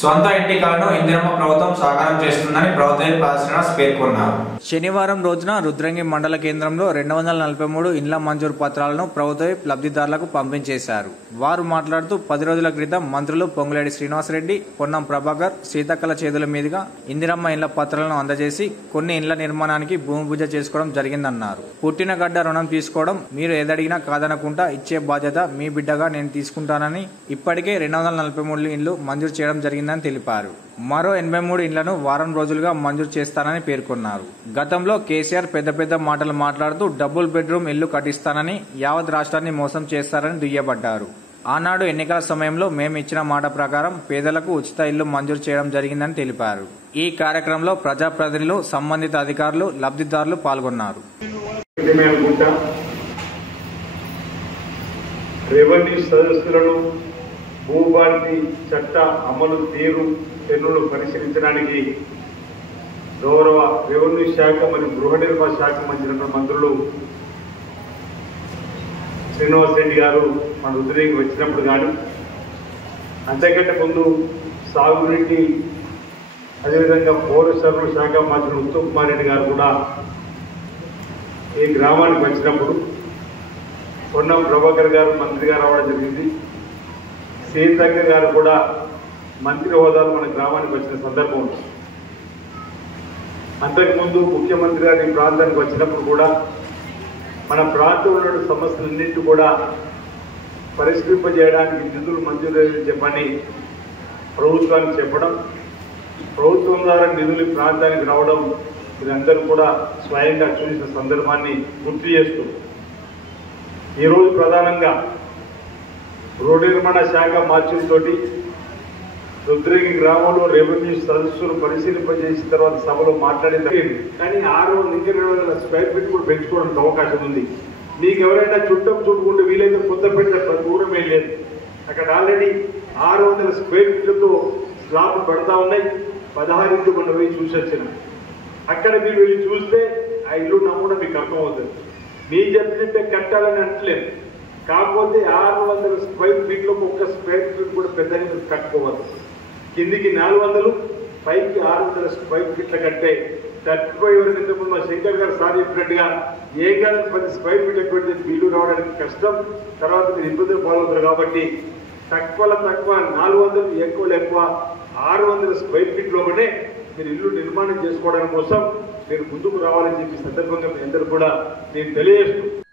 సొంత ఇంటి కలను ఇందిరమ్మ ప్రభుత్వం సాకారం చేస్తుందని ప్రభుత్వ శ్రీనివాస్ పేర్కొన్నారు. శనివారం రోజున రుద్రంగి మండల కేంద్రంలో 243 ఇండ్ల మంజూరు పత్రాలను ప్రభుత్వ లబ్ధిదారులకు పంపించేశారు. వారు మాట్లాడుతూ 10 రోజుల క్రితం మంత్రులు పొంగులేటి శ్రీనివాసరెడ్డి, పొన్నం ప్రభాకర్, సీతక్కల చేతుల మీదుగా ఇందిరమ్మ ఇండ్ల పత్రాలను అందజేసి కొన్ని ఇండ్ల నిర్మాణానికి భూమి పూజ చేసుకోవడం జరిగిందన్నారు. పుట్టిన గడ్డ రుణం తీసుకోవడం మీరు ఏదడిగినా కాదనకుండా ఇచ్చే బాధ్యత మీ బిడ్డగా నేను తీసుకుంటానని ఇప్పటికే 243 ఇండ్లు మంజూరు చేయడం జరిగిందని తెలిపారు. మరో 83 ఇండ్లను వారం రోజులుగా మంజూరు చేస్తానని పేర్కొన్నారు. గతంలో కేసీఆర్ పెద్ద మాటలు మాట్లాడుతూ డబుల్ బెడ్రూమ్ ఇల్లు కట్టిస్తానని యావత్ రాష్ట్రాన్ని మోసం చేస్తారని దుయ్యబడ్డారు. ఆనాడు ఎన్నికల సమయంలో మేము ఇచ్చిన మాట ప్రకారం పేదలకు ఉచిత ఇల్లు మంజూరు చేయడం జరిగిందని తెలిపారు. ఈ కార్యక్రమంలో ప్రజాప్రతినిధులు, సంబంధిత అధికారులు, లబ్ధిదారులు పాల్గొన్నారు. రెవెన్యూ సదస్సులను భూభారతి చట్ట అమలు తీరు తెన్నులు పరిశీలించడానికి గౌరవ రెవెన్యూ శాఖ మరియు గృహ నిర్మాణ శాఖ మంత్రులు శ్రీనివాస్ రెడ్డి గారు మన రుద్రంగికి వచ్చినప్పుడు కానీ అంతకంటే ముందు సాగునీటి అదేవిధంగా పౌర సరఫరా శాఖ మంత్రులు ఉత్తమ్ కుమార్ రెడ్డి గారు కూడా ఈ గ్రామానికి వచ్చినప్పుడు పొన్నం ప్రభాకర్ గారు మంత్రిగా రావడం జరిగింది. సీతక్క గారు కూడా మంత్రి హోదాలో మన గ్రామానికి వచ్చిన సందర్భం ఉంది. అంతకుముందు ముఖ్యమంత్రి గారు ఈ ప్రాంతానికి వచ్చినప్పుడు కూడా మన ప్రాంతంలో సమస్యలన్నింటి కూడా పరిష్కరింపజేయడానికి నిధులు మంజూరు చెప్పని ప్రభుత్వానికి చెప్పడం, ప్రభుత్వం ద్వారా నిధులు ప్రాంతానికి రావడం మీరందరూ కూడా స్వయంగా చూసిన సందర్భాన్ని గుర్తు చేస్తూ ఈరోజు ప్రధానంగా రోడ్డు నిర్మాణ శాఖ మార్చులతోటి రుద్రంగి గ్రామంలో రెవెన్యూ సదస్సులు పరిశీలింపజేసిన తర్వాత సభలో మాట్లాడింది. కానీ 600 స్క్వేర్ ఫీట్ కూడా పెంచుకోవడానికి అవకాశం ఉంది. మీకు ఎవరైనా చుట్టుకుంటే వీలైతే కొత్తపేట దూరమే లేదు, అక్కడ ఆల్రెడీ 600 స్క్వేర్ ఫీట్లతో స్లాబ్ పడతా ఉన్నాయి. 16 ఇంటి మొన్న పోయి చూసి వచ్చిన అక్కడ మీరు వెళ్ళి చూస్తే ఆ ఇల్లు నమ్ముడా మీకు అర్థమవుతుంది. మీ చెప్పినట్టే కట్టాలని అంటలేదు, కాకపోతే 600 స్క్వేర్ ఫీట్లో ఒక్క స్క్వేర్ ఫీట్ కూడా పెద్దగా కట్టుకోవాలి. కిందికి 400, పైకి 600 స్క్వేర్ ఫీట్ల కంటే 35 వరకు ఇంతకుముందు మా శంకర్ గారు సార్ చెప్పినట్టుగా ఏ కాదు 10 స్క్వేర్ ఫీట్ల పెడితే బిల్లు రావడానికి కష్టం, తర్వాత మీరు ఇబ్బందులు పాల్గొంటారు. కాబట్టి తక్కువ 400, ఎక్కువ 600 స్క్వేర్ ఫీట్లోనే మీరు ఇల్లు నిర్మాణం చేసుకోవడానికి కోసం మీరు ముందుకు రావాలని చెప్పి సందర్భంగా మీ అందరూ కూడా నేను తెలియజేస్తున్నాను.